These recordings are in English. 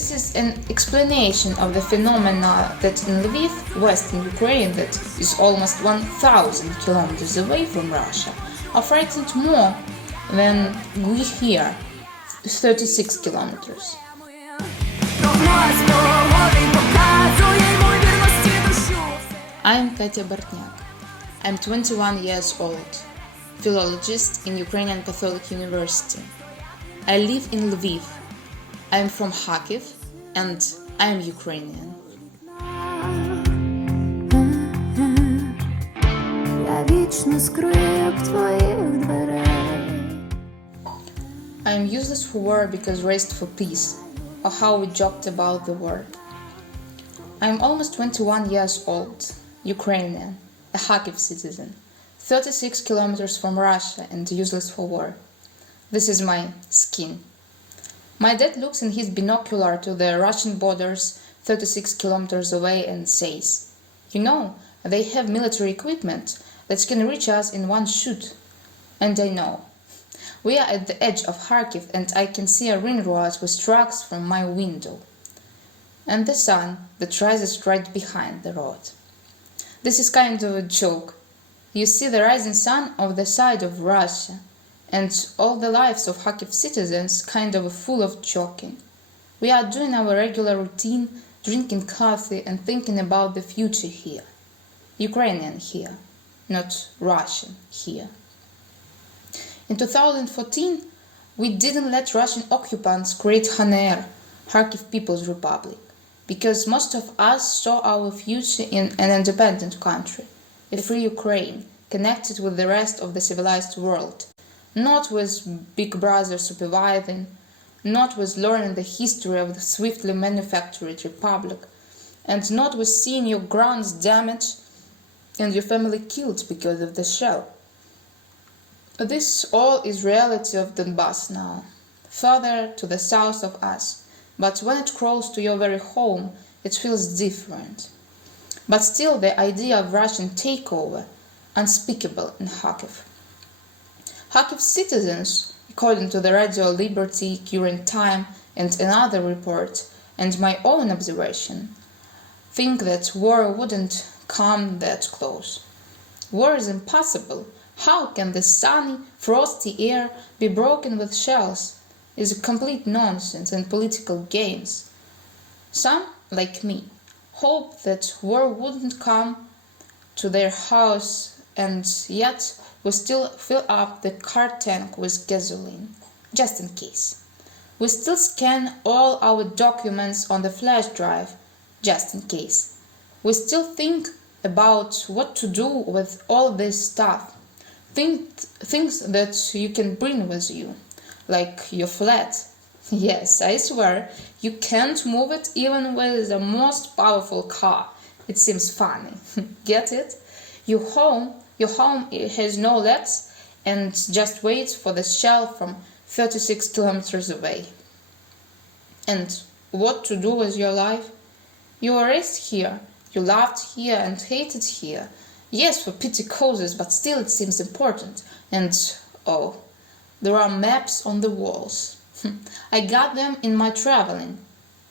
This is an explanation of the phenomena that in Lviv, western Ukraine, that is almost 1,000 kilometers away from Russia, are frightened more than we here, 36 kilometers. I am Kateryna Bortniak. I am 21 years old, philologist in Ukrainian Catholic University. I live in Lviv. I am from Kharkiv and I am Ukrainian. I am useless for war because raised for peace, or how we joked about the war. I am almost 21 years old, Ukrainian, a Kharkiv citizen, 36 kilometers from Russia and useless for war. This is my skin. My dad looks in his binocular to the Russian borders 36 kilometers away and says, "You know, they have military equipment that can reach us in one shot." And I know. We are at the edge of Kharkiv and I can see a ring road with trucks from my window. And the sun that rises right behind the road. This is kind of a joke. You see the rising sun on the side of Russia, and all the lives of Kharkiv citizens kind of full of joking. We are doing our regular routine, drinking coffee and thinking about the future here. Ukrainian here, not Russian here. In 2014, we didn't let Russian occupants create HNR, Kharkiv People's Republic, because most of us saw our future in an independent country, a free Ukraine, connected with the rest of the civilized world. Not with Big Brother supervising, not with learning the history of the swiftly manufactured republic, and not with seeing your grounds damaged and your family killed because of the shell. This all is reality of Donbass now, further to the south of us, but when it crawls to your very home, it feels different. But still the idea of Russian takeover, unspeakable in Kharkiv. Kharkiv citizens, according to the Radio Liberty, Current Time and another report, and my own observation, think that war wouldn't come that close. War is impossible. How can the sunny, frosty air be broken with shells? Is a complete nonsense and political games. Some, like me, hope that war wouldn't come to their house, and yet we still fill up the car tank with gasoline, just in case. We still scan all our documents on the flash drive, just in case. We still think about what to do with all this stuff, things that you can bring with you, like your flat. Yes, I swear, you can't move it even with the most powerful car. It seems funny. Get it? Your home has no legs and just waits for the shell from 36 kilometers away. And what to do with your life? You were raised here, you loved here and hated here. Yes, for petty causes, but still it seems important. And, oh, there are maps on the walls. I got them in my traveling.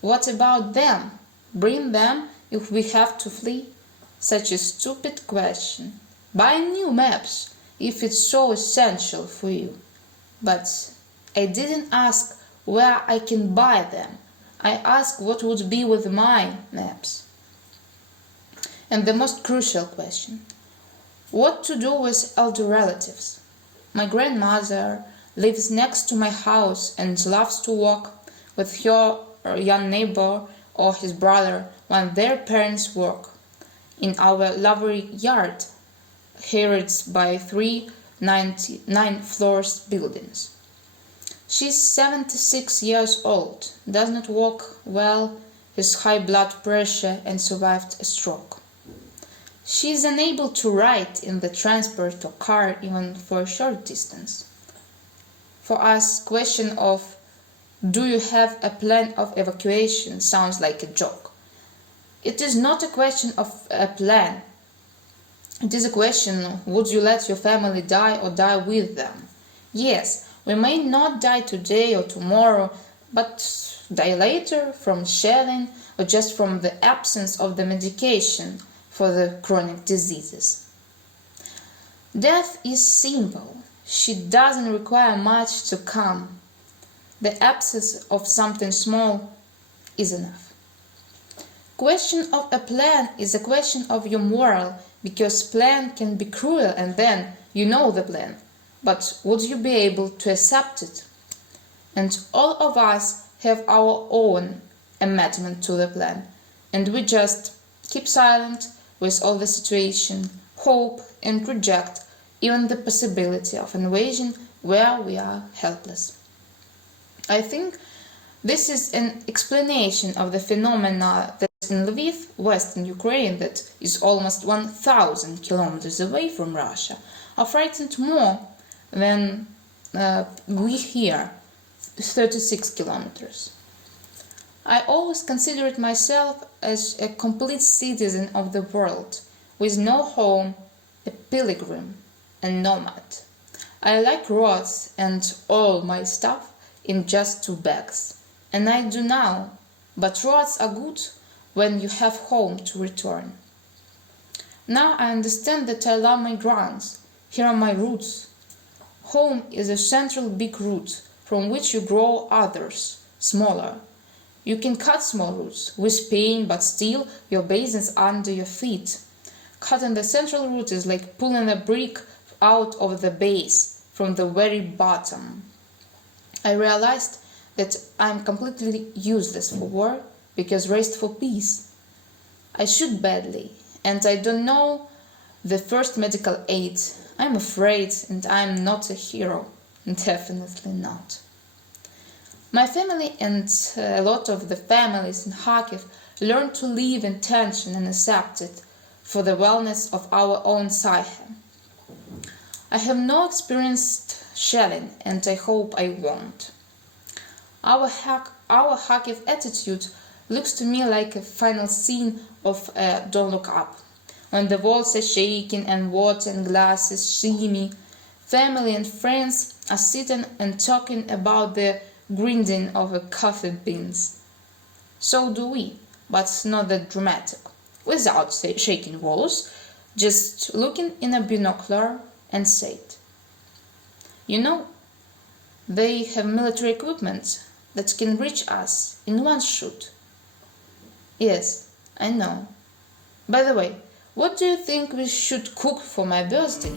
What about them? Bring them if we have to flee? Such a stupid question. Buy new maps, if it's so essential for you. But I didn't ask where I can buy them. I asked what would be with my maps. And the most crucial question, what to do with elder relatives? My grandmother lives next to my house and loves to walk with her young neighbor or his brother when their parents work in our lovely yard, headed by 9 floors buildings. She's 76 years old, does not walk well, has high blood pressure and survived a stroke. She is unable to ride in the transport or car even for a short distance. For us, question of do you have a plan of evacuation sounds like a joke. It is not a question of a plan. It is a question, would you let your family die or die with them? Yes, we may not die today or tomorrow, but dilator, from shelling, or just from the absence of the medication for the chronic diseases. Death is simple. She doesn't require much to come. The absence of something small is enough. Question of a plan is a question of your moral, because plan can be cruel and then you know the plan, but would you be able to accept it? And all of us have our own amendment to the plan, and we just keep silent with all the situation, hope and reject even the possibility of invasion where we are helpless. I think this is an explanation of the phenomena that in Lviv, western Ukraine, that is almost 1,000 kilometers away from Russia, are frightened more than we here, 36 kilometers. I always considered myself as a complete citizen of the world, with no home, a pilgrim, a nomad. I like rods and all my stuff in just 2 bags, and I do now, but rods are good when you have home to return. Now I understand that I love my grounds. Here are my roots. Home is a central big root from which you grow others, smaller. You can cut small roots with pain, but still your base is under your feet. Cutting the central root is like pulling a brick out of the base from the very bottom. I realized that I am completely useless for war because raised for peace. I shoot badly, and I don't know the first medical aid. I'm afraid, and I'm not a hero. Definitely not. My family and a lot of the families in Kharkiv learned to live in tension and accept it for the wellness of our own psyche. I have no experienced shelling, and I hope I won't. Our Kharkiv attitude looks to me like a final scene of Don't Look Up, when the walls are shaking and water and glasses shimmy. Family and friends are sitting and talking about the grinding of a coffee beans. So do we, but not that dramatic, without shaking walls, just looking in a binocular and say it. You know, they have military equipment that can reach us in one shot. Yes, I know. By the way, what do you think we should cook for my birthday?